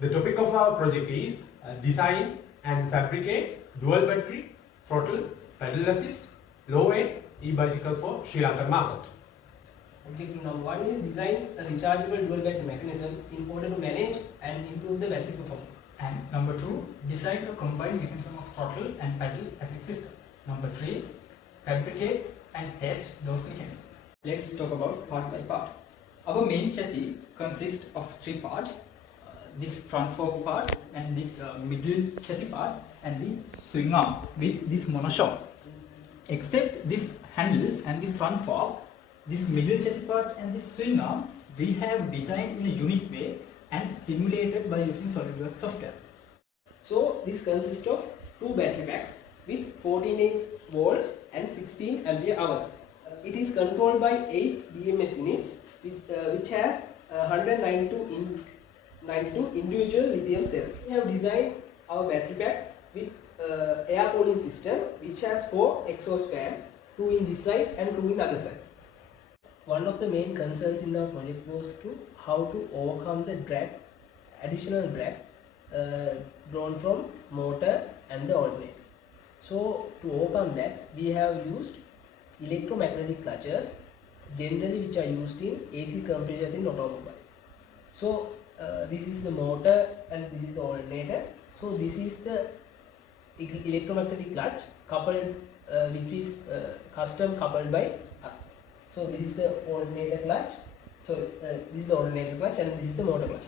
The topic of our project is design and fabricate dual battery, throttle, pedal assist, low end e-bicycle for Sri Lankan market. Objective number 1 is design a rechargeable dual battery mechanism in order to manage and improve the battery performance. And number 2, design a combined mechanism of throttle and pedal assist system. Number 3, fabricate and test those mechanisms. Let's talk about part by part. Our main chassis consists of 3 parts. This front fork part and this middle chassis part and the swing arm with this monoshock. Except this handle and the front fork, this middle chassis part and this swing arm we have designed in a unique way and simulated by using SolidWorks software. So this consists of 2 battery packs with 14 volts and 16 ampere hours. It is controlled by 8 BMS units which has 192 individual lithium cells. We have designed our battery pack with air cooling system which has 4 exhaust fans, 2 in this side and 2 in the other side. One of the main concerns in our project was to how to overcome the drag, additional drag drawn from motor and the alternator. So to overcome that, we have used electromagnetic clutches, generally which are used in AC compressors in automobiles. So this is the motor and this is the alternator. So this is the electromagnetic clutch coupled, which is custom coupled by us. So this is the alternator clutch. So this is the alternator clutch and this is the motor clutch.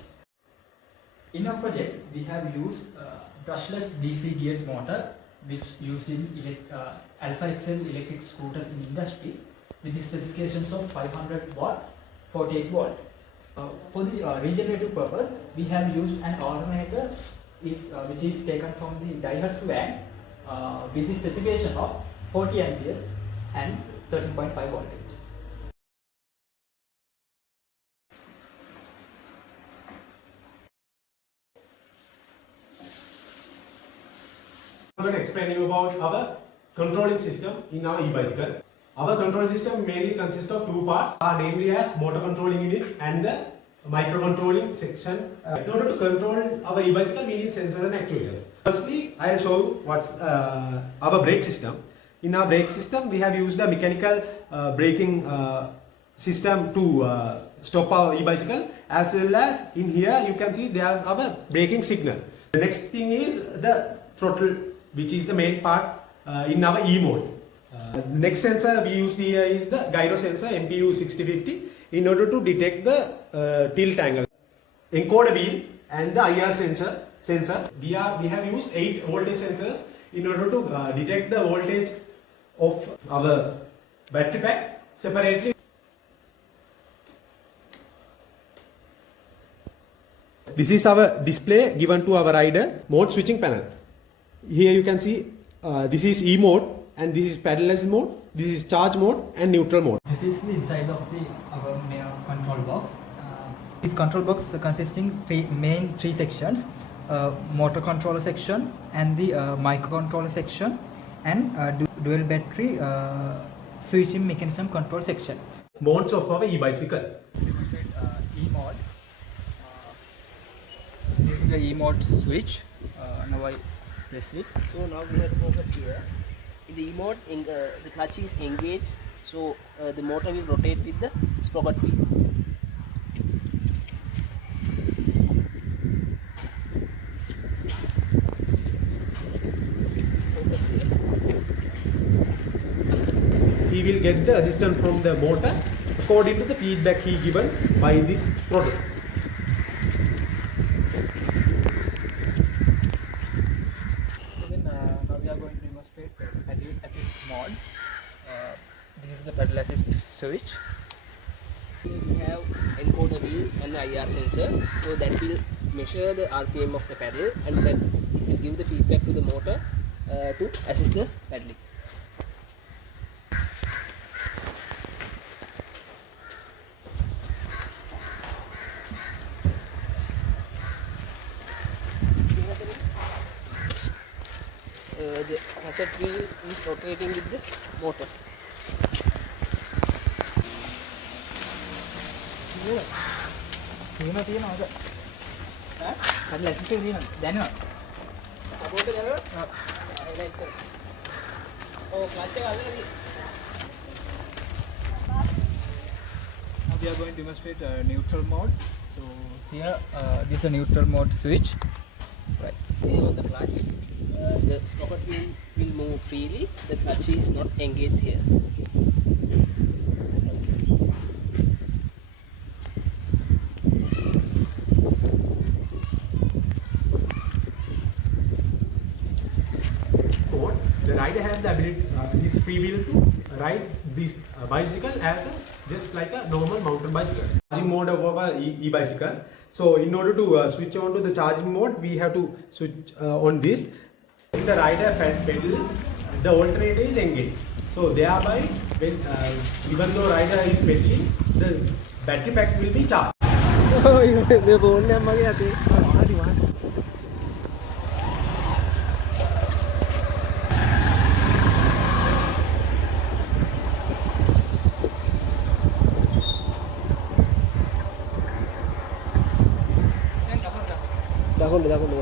In our project, we have used brushless DC geared motor which used in Alpha XL electric scooters in industry with the specifications of 500 watt, 48 volt. For the regenerative purpose, we have used an alternator which is taken from the Daihatsu van with the specification of 40 amperes and 13.5 voltage. I'm going to explain you about our controlling system in our e-bicycle. Our control system mainly consists of 2 parts, namely as motor controlling unit and the microcontrolling section. In order to control our e-bicycle, we need sensors and actuators. Firstly, I'll show you what's our brake system. In our brake system, we have used a mechanical braking system to stop our e-bicycle, as well as in here you can see there's our braking signal. The next thing is the throttle, which is the main part in our E-mode. The next sensor we used here is the gyro sensor MPU 6050 in order to detect the tilt angle. Encoder wheel and the IR sensor. We have used 8 voltage sensors in order to detect the voltage of our battery pack separately. This is our display given to our rider mode switching panel. Here you can see this is E mode and this is pedalless mode, this is charge mode and neutral mode. This is the inside of our main control box. This control box consisting main three sections: motor controller section and the microcontroller section and dual battery switching mechanism control section. Modes of our e-bicycle. Demonstrate E mode. This is the E mode switch. Now I press it. So now we have focus here. In the E mode, the clutch is engaged, so the motor will rotate with the sprocket wheel. He will get the assistance from the motor according to the feedback he given by this throttle. Now we are going to demonstrate pedal assist mode. This is the pedal assist switch. Here we have encoder wheel and the IR sensor, so that will measure the RPM of the pedal and then it will give the feedback to the motor to assist the pedaling. The cassette wheel is rotating with the motor. තියෙනවද? Pedal assistant තියෙනවා. දැනෙනවා. Support එක දැනගන්න. Highlight කරලා. ඔව් clutch එක අල්ලලා තියෙනවා. Now we are going to demonstrate neutral mode. So here this is a neutral mode switch. Right. Here on the clutch, the sprocket will move freely. The clutch is not engaged here. The rider has the ability, this free will to ride this bicycle as just like a normal mountain bicycle. Charging mode of our e-bicycle. So in order to switch on to the charging mode, we have to switch on this. If the rider pedals, the alternator is engaged. So thereby, when, even though rider is pedaling, the battery pack will be charged. මේ phone එක මගේ අතේ. හරි වා. දකුණු